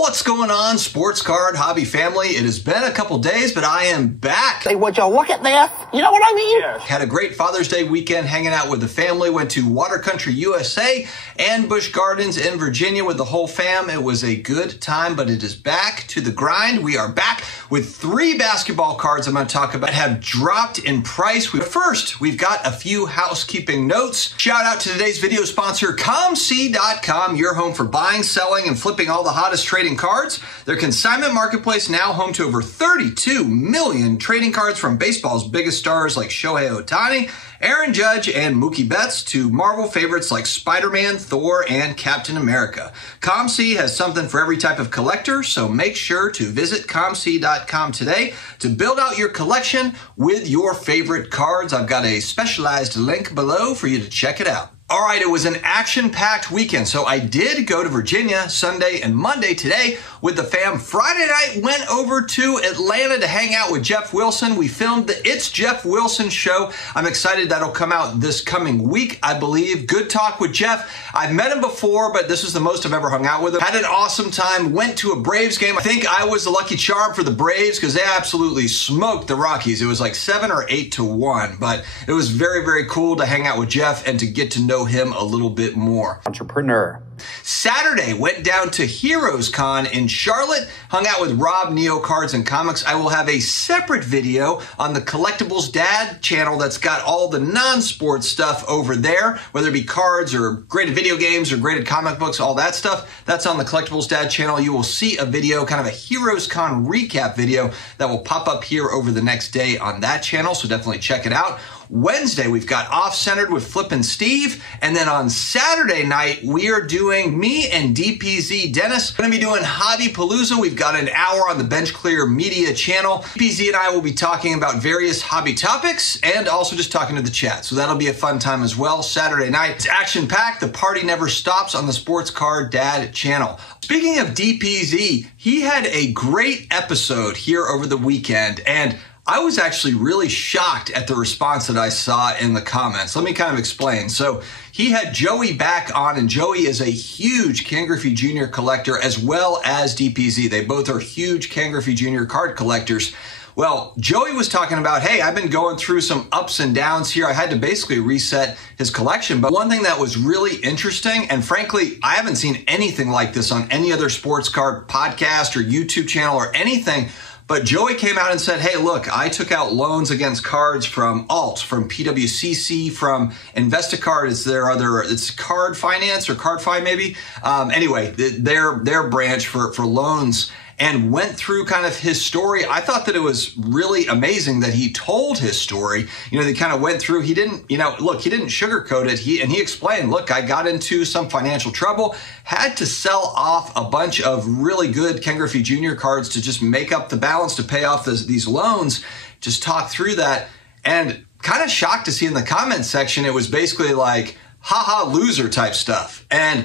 What's going on, sports card hobby family? It has been a couple days, but I am back. Hey, would you look at this? You know what I mean? Yes. Had a great Father's Day weekend hanging out with the family. Went to Water Country, USA and Busch Gardens in Virginia with the whole fam. It was a good time, but it is back to the grind. We are back with 3 basketball cards I'm going to talk about that have dropped in price. First, we've got a few housekeeping notes. Shout out to today's video sponsor, COMC.com, your home for buying, selling, and flipping all the hottest trading cards. Their consignment marketplace now home to over 32 million trading cards from baseball's biggest stars like Shohei Ohtani, Aaron Judge, and Mookie Betts to Marvel favorites like Spider-Man, Thor, and Captain America. COMC has something for every type of collector, so make sure to visit COMC.com today to build out your collection with your favorite cards. I've got a specialized link below for you to check it out. All right, it was an action-packed weekend, so I did go to Virginia Sunday and Monday today with the fam. Friday night, went over to Atlanta to hang out with Jeff Wilson. We filmed the It's Jeff Wilson show. I'm excited that'll come out this coming week, I believe. Good talk with Jeff. I've met him before, but this is the most I've ever hung out with him. Had an awesome time, went to a Braves game. I think I was the lucky charm for the Braves because they absolutely smoked the Rockies. It was like 7 or 8 to 1, but it was very, very cool to hang out with Jeff and to get to know him a little bit more. Entrepreneur. Saturday, went down to Heroes Con in Charlotte, hung out with Rob, Neo Cards and Comics. I will have a separate video on the Collectibles Dad channel that's got all the non-sports stuff over there, whether it be cards or graded video games or graded comic books, all that stuff. That's on the Collectibles Dad channel. You will see a video, kind of a Heroes Con recap video that will pop up here over the next day on that channel, so definitely check it out. Wednesday, we've got Off-Centered with Flippin' Steve. And then on Saturday night, we are doing, me and DPZ Dennis, going to be doing Hobby Palooza. We've got an hour on the Bench Clear Media channel. DPZ and I will be talking about various hobby topics and also just talking to the chat. So that'll be a fun time as well. Saturday night, it's action-packed. The party never stops on the Sports Card Dad channel. Speaking of DPZ, he had a great episode here over the weekend, and I was actually really shocked at the response that I saw in the comments. Let me kind of explain. So he had Joey back on, and Joey is a huge Ken Griffey Jr. collector as well as DPZ. They both are huge Ken Griffey Jr. card collectors. Well, Joey was talking about, hey, I've been going through some ups and downs here. I had to basically reset his collection. But one thing that was really interesting, and frankly, I haven't seen anything like this on any other sports card podcast or YouTube channel or anything, but Joey came out and said, hey, look, I took out loans against cards from Alt, from PWCC, from Investicard. It's Card Finance or CardFi maybe. Anyway, their branch for loans, and went through kind of his story. I thought that it was really amazing that he told his story. You know, they kind of went through, he didn't, look, he didn't sugarcoat it. He explained, look, I got into some financial trouble, had to sell off a bunch of really good Ken Griffey Jr. cards to just make up the balance to pay off these loans. Just talk through that, and kind of shocked to see in the comments section, it was basically like, haha, loser type stuff. And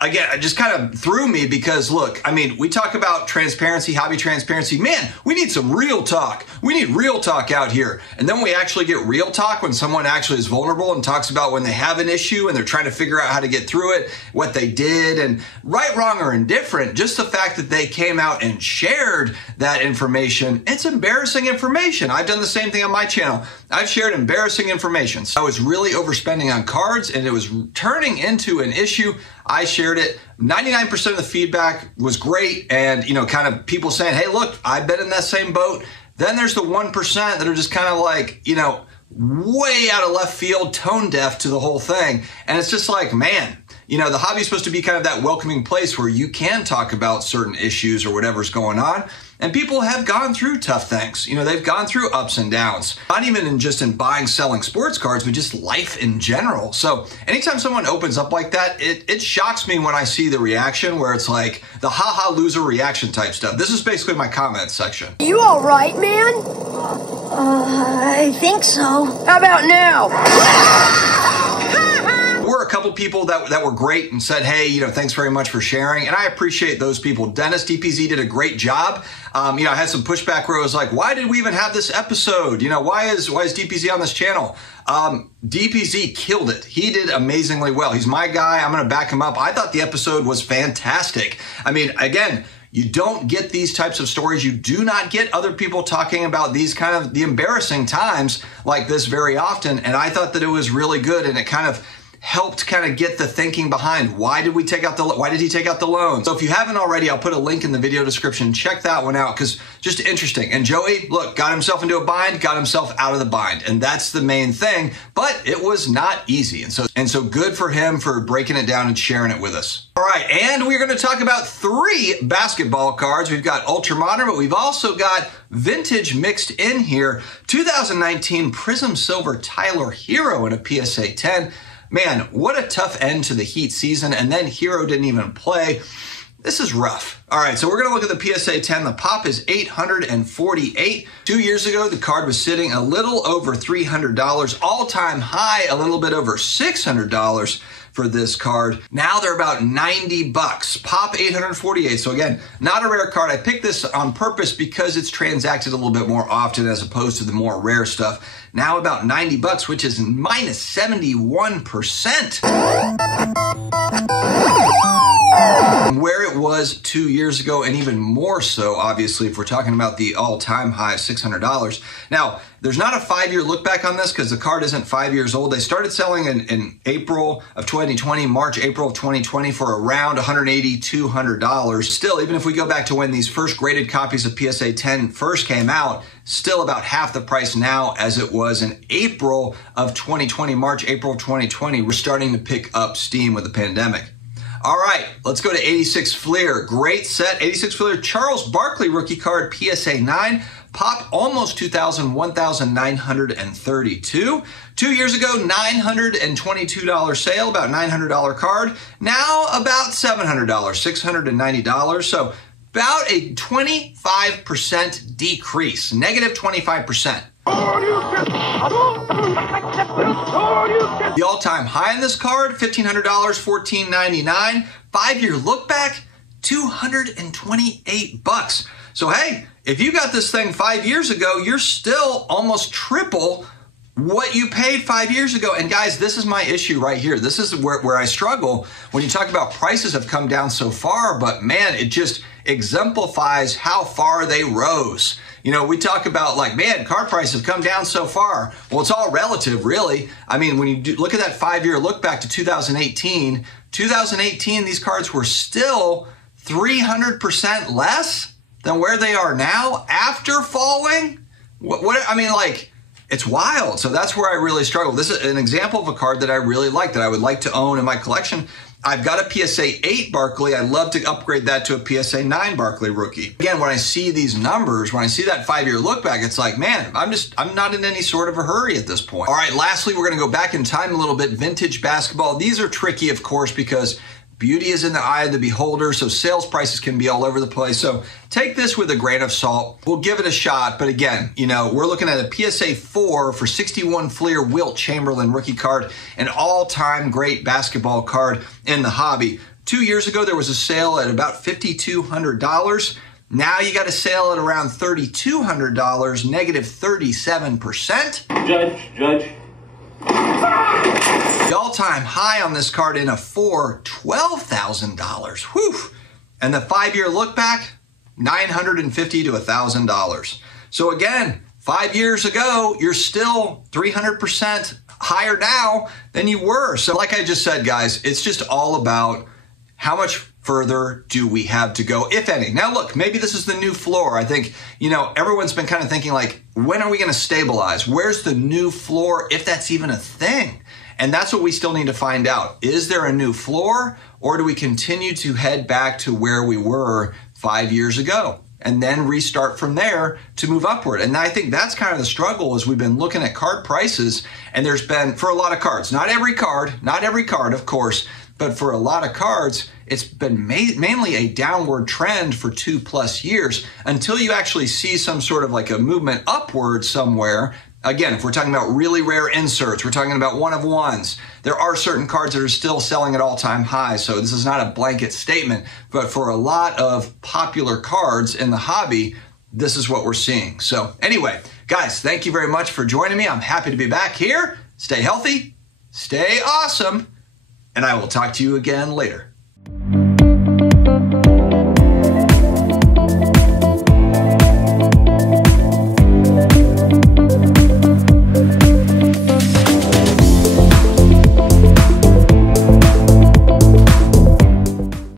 again, it just kind of threw me because, look, I mean, we talk about transparency, hobby transparency. Man, we need some real talk. We need real talk out here. And then we actually get real talk when someone actually is vulnerable and talks about when they have an issue and they're trying to figure out how to get through it, what they did, and right, wrong, or indifferent, just the fact that they came out and shared that information, it's embarrassing information. I've done the same thing on my channel. I've shared embarrassing information. So I was really overspending on cards and it was turning into an issue. I shared it. 99% of the feedback was great, and kind of people saying, hey, look, I've been in that same boat. Then there's the 1% that are just kind of like, way out of left field, tone deaf to the whole thing. And it's just like, man, the hobby is supposed to be kind of that welcoming place where you can talk about certain issues or whatever's going on. And people have gone through tough things. They've gone through ups and downs, not even just in buying, selling sports cards, but just life in general. So anytime someone opens up like that, it shocks me when I see the reaction where it's like the haha loser reaction type stuff. This is basically my comment section. You all right, man? I think so. How about now? We're a couple people that were great and said, hey, you know, thanks very much for sharing. And I appreciate those people. Dennis DPZ did a great job. You know, I had some pushback where I was like, why did we even have this episode? You know, why is DPZ on this channel? DPZ killed it. He did amazingly well. He's my guy. I'm going to back him up. I thought the episode was fantastic. I mean, again, you don't get these types of stories. You do not get other people talking about these kind of the embarrassing times like this very often. And I thought that it was really good, and it kind of helped kind of get the thinking behind why did he take out the loan. So if you haven't already, I'll put a link in the video description. Check that one out, because just interesting. And Joey, look, got himself into a bind, got himself out of the bind, and that's the main thing. But it was not easy, and so good for him for breaking it down and sharing it with us. All right, and we're going to talk about 3 basketball cards. We've got ultra modern, but we've also got vintage mixed in here. 2019 Prism Silver Tyler Hero in a PSA 10. Man, what a tough end to the Heat season, and then Hero didn't even play. This is rough. All right, so we're going to look at the PSA 10. The pop is $848. 2 years ago, the card was sitting a little over $300. All-time high, a little bit over $600 for this card. Now they're about $90. Pop $848. So again, not a rare card. I picked this on purpose because it's transacted a little bit more often as opposed to the more rare stuff. Now about $90, which is minus 71%. Where it was 2 years ago, and even more so, obviously, if we're talking about the all-time high of $600. Now, there's not a 5-year look back on this because the card isn't 5 years old. They started selling in April of 2020, March, April of 2020 for around $180, $200. Still, even if we go back to when these first graded copies of PSA 10 first came out, still about half the price now as it was in April of 2020, March, April of 2020. We're starting to pick up steam with the pandemic. All right, let's go to 86 Fleer. Great set. 86 Fleer Charles Barkley rookie card, PSA 9. Pop almost $2,000, $1,932. 2 years ago, $922 sale, about $900 card. Now about $700, $690. So about a 25% decrease, negative 25%. The all-time high in this card, $1,500, $1,499. 5-year look back, $228. So hey, if you got this thing 5 years ago, you're still almost triple what you paid 5 years ago. And guys, this is my issue right here. This is where I struggle when you talk about prices have come down so far, but man, it just exemplifies how far they rose. You know, we talk about like, man, card prices have come down so far. Well, it's all relative, really. I mean, when you look at that 5-year look back to 2018, these cards were still 300% less than where they are now after falling. I mean, like, it's wild. So that's where I really struggle. This is an example of a card that I really like, that I would like to own in my collection. I've got a PSA 8 Barkley. I'd love to upgrade that to a PSA 9 Barkley rookie. Again, when I see these numbers, when I see that 5-year look back, it's like, man, I'm not in any sort of a hurry at this point. All right, lastly, we're going to go back in time a little bit. Vintage basketball. These are tricky, of course, because beauty is in the eye of the beholder, so sales prices can be all over the place. So take this with a grain of salt. We'll give it a shot, but again, you know, we're looking at a PSA 4 for 61 Fleer Wilt Chamberlain rookie card, an all-time great basketball card in the hobby. 2 years ago, there was a sale at about $5,200. Now you got a sale at around $3,200, negative 37%. Judge. The all-time high on this card in a 4, $12,000. Whew. And the 5-year look back, $950 to $1,000. So again, 5 years ago, you're still 300% higher now than you were. So like I just said, guys, it's just all about how much further do we have to go, if any. Now look, maybe this is the new floor. I think, you know, everyone's been kind of thinking like, when are we going to stabilize? Where's the new floor, if that's even a thing? And that's what we still need to find out. Is there a new floor, or do we continue to head back to where we were 5 years ago and then restart from there to move upward? And I think that's kind of the struggle, is we've been looking at card prices, and there's been, for a lot of cards, not every card, of course, but for a lot of cards, it's been mainly a downward trend for 2+ years until you actually see some sort of like a movement upward somewhere. Again, if we're talking about really rare inserts, we're talking about one of ones, there are certain cards that are still selling at all-time highs. So this is not a blanket statement, but for a lot of popular cards in the hobby, this is what we're seeing. So anyway, guys, thank you very much for joining me. I'm happy to be back here. Stay healthy, stay awesome, and I will talk to you again later.